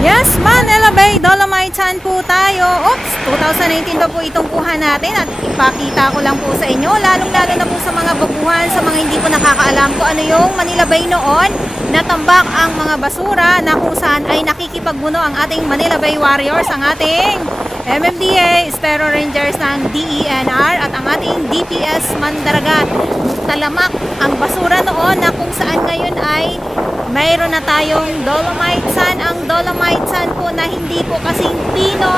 Yes, Manila Bay, Dolomite Sand po tayo. Oops, 2019 daw po itong kuha natin at ipakita ko lang po sa inyo, lalong-lalo na po sa mga baguhan, sa mga hindi po nakakaalam ko ano yung Manila Bay noon. Natambak ang mga basura na kung saan ay nakikipagbuno ang ating Manila Bay Warriors, ang ating MMDA, Estero Rangers ng DENR at ang ating DPS Mandaragat. Talamak ang basura noon na kung saan ngayon ay mayroon na tayong Dolomite Sand. Ang Dolomite Sand po na hindi po kasing pino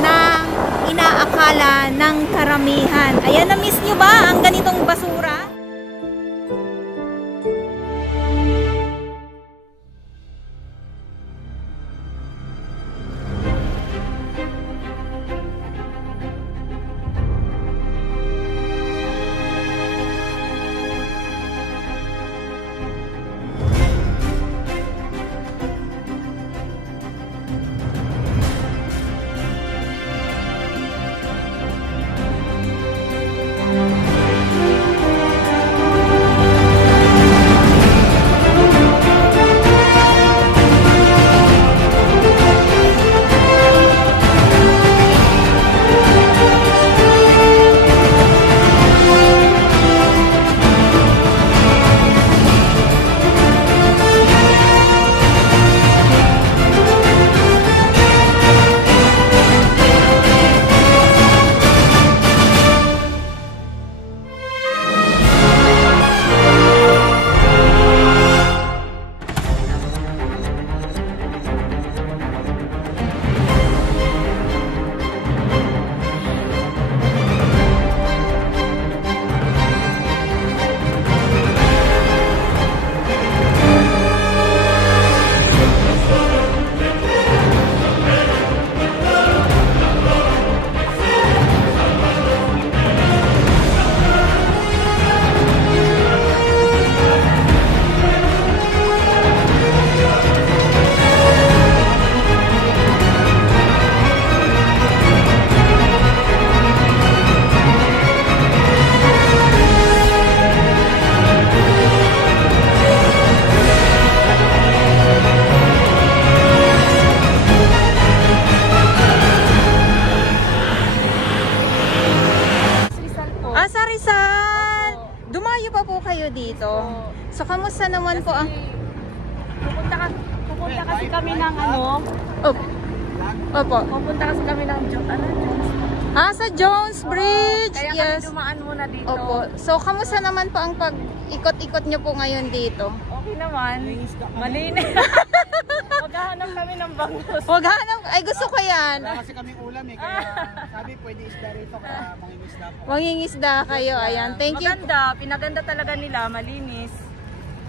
na inaakala ng karamihan. Ayan, na-miss nyo ba ang ganitong basura? Dumayo pa po kayo dito. So, kamusta naman po ang... Pupunta kasi kami ng ano? Opo. Pupunta kasi kami ng Jones. Sa Jones Bridge. Kaya yes. kami dumaan muna dito. Opo. So, kamusta naman po ang pag-ikot-ikot nyo po ngayon dito? Okay naman. Malinis. Maghahanap kami ng bangus. Maghahanap? Ay, gusto ko yan. Wala kasi kaming ulam eh. Kaya sabi pwede isda rito kaya mangingisda po. Mangingisda kayo. Ayan. Thank you. Maganda. Pinaganda talaga nila. Malinis.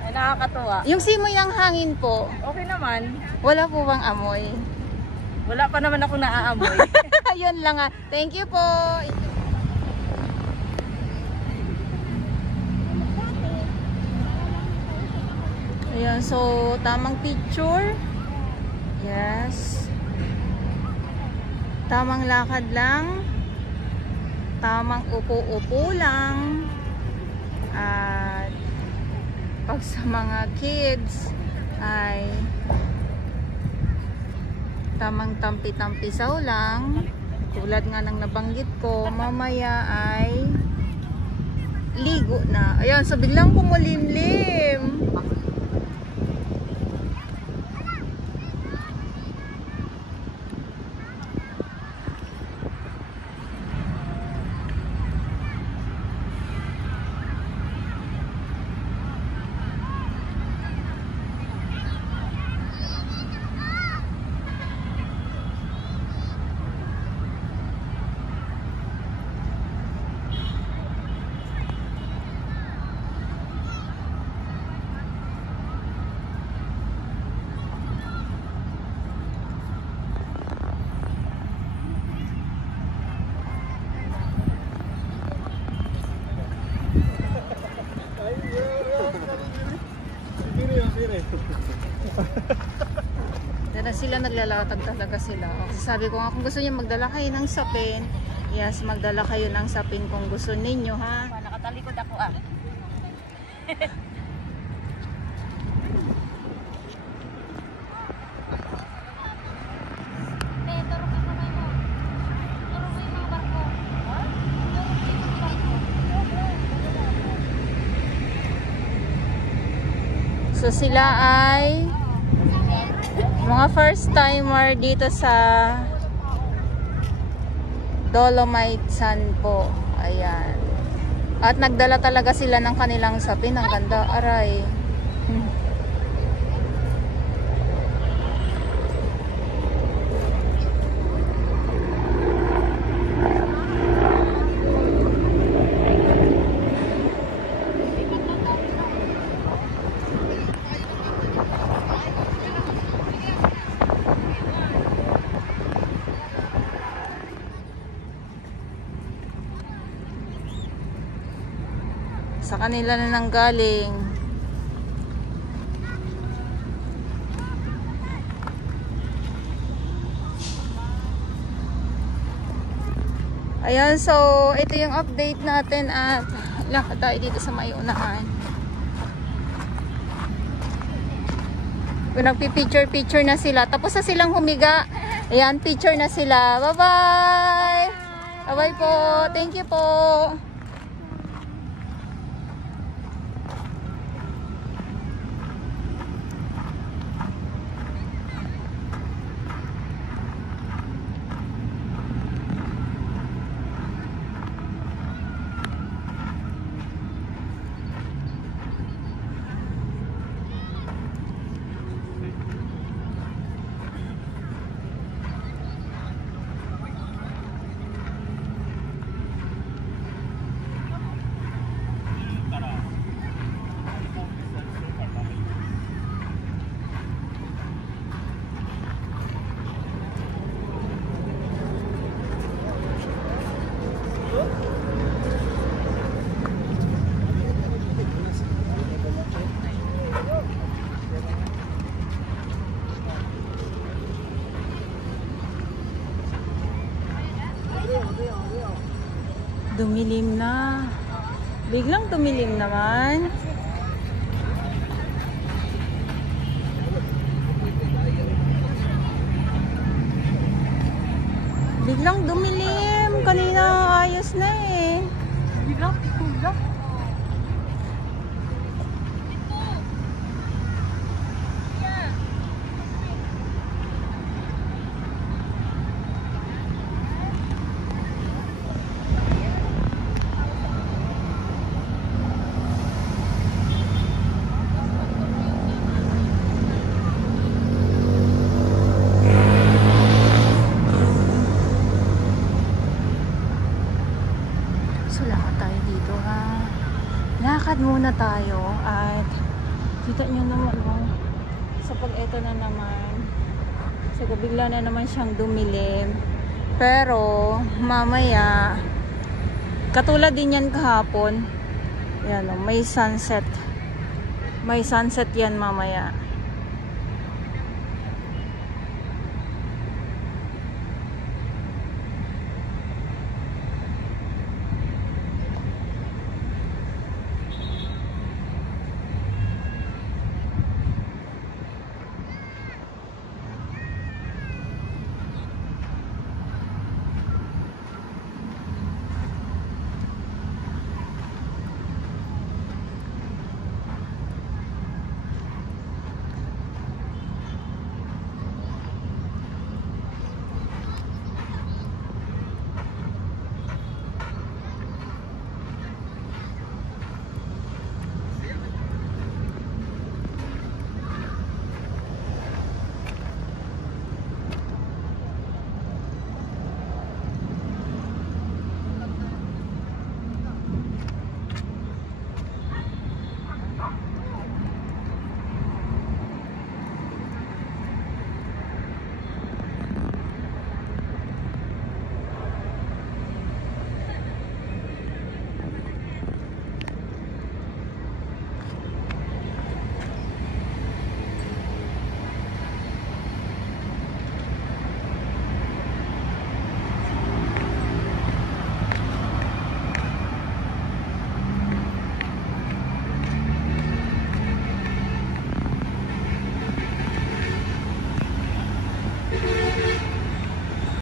Ay, nakakatuwa. Yung simoy ng hangin po, Okay naman. wala po bang amoy? Wala pa naman ako naaamoy. Ayun lang nga. Thank you po. Ayan, so tamang picture. Yes. Tamang lakad lang. Tamang upo-upo lang. At pag sa mga kids ay tamang tampi-tampisaw lang. Tulad nga ng nabanggit ko, mamaya ay ligo na. Ayan, so biglang kumulimlim. Dala sila, naglalatag talaga sila. Kasi sabi ko nga, kung gusto niyo magdala kayo ng sapin, yes, magdala kayo ng sapin kung gusto ninyo, ha? Nakatalikod ako ah. So sila ay mga first timer dito sa Dolomite Sun po. Ayan. At nagdala talaga sila ng kanilang sapin. Ang ganda, aray. Sa kanila na nanggaling. Ayan, so ito yung update natin at lakad tayo dito sa may unahan. Nagpi-picture na sila. Tapos na silang humiga. Ayan, picture na sila. Bye-bye! Bye-bye po. Thank you po. Dumilim na. Biglang dumilim naman. Biglang dumilim. Kanina ayos na eh. Biglang. Lakad muna tayo at kita nyo naman sa pag-eto na naman so bigla na naman siyang dumilim pero mamaya katulad din yan kahapon yan, may sunset yan mamaya.